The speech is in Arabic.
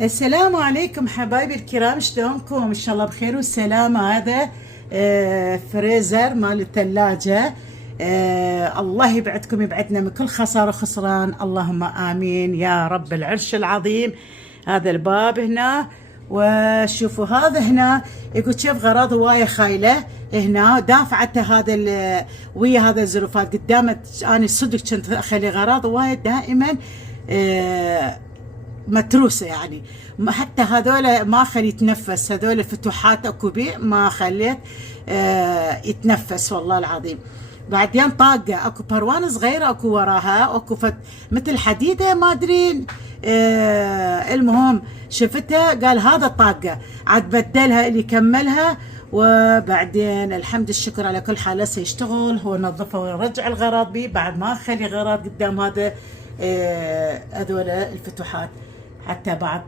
السلام عليكم حبايبي الكرام، شلونكم؟ ان شاء الله بخير والسلامة. هذا فريزر مال الثلاجة. الله يبعدكم، يبعدنا من كل خسارة وخسران، اللهم آمين يا رب العرش العظيم. هذا الباب هنا، وشوفوا هذا هنا يقول شوف غراض هواية خايلة هنا، دافعته هذا ويا هذا الزرفات قدامه. أنا صدق كنت أخلي غراض هواية دائما متروسة، يعني حتى هذول ما خلي يتنفس، هذول فتوحات اكو بي ما خليت يتنفس والله العظيم. بعدين طاقة اكو بروان صغيرة اكو وراها، اكو مثل حديدة ما ادري. المهم شفتها قال هذا طاقة، عاد بدلها اللي كملها. وبعدين الحمد الشكر على كل حال هسه يشتغل، هو نظفه ويرجع الغراض بي بعد ما خلي غراض قدام هذا هذول الفتوحات حتى بعد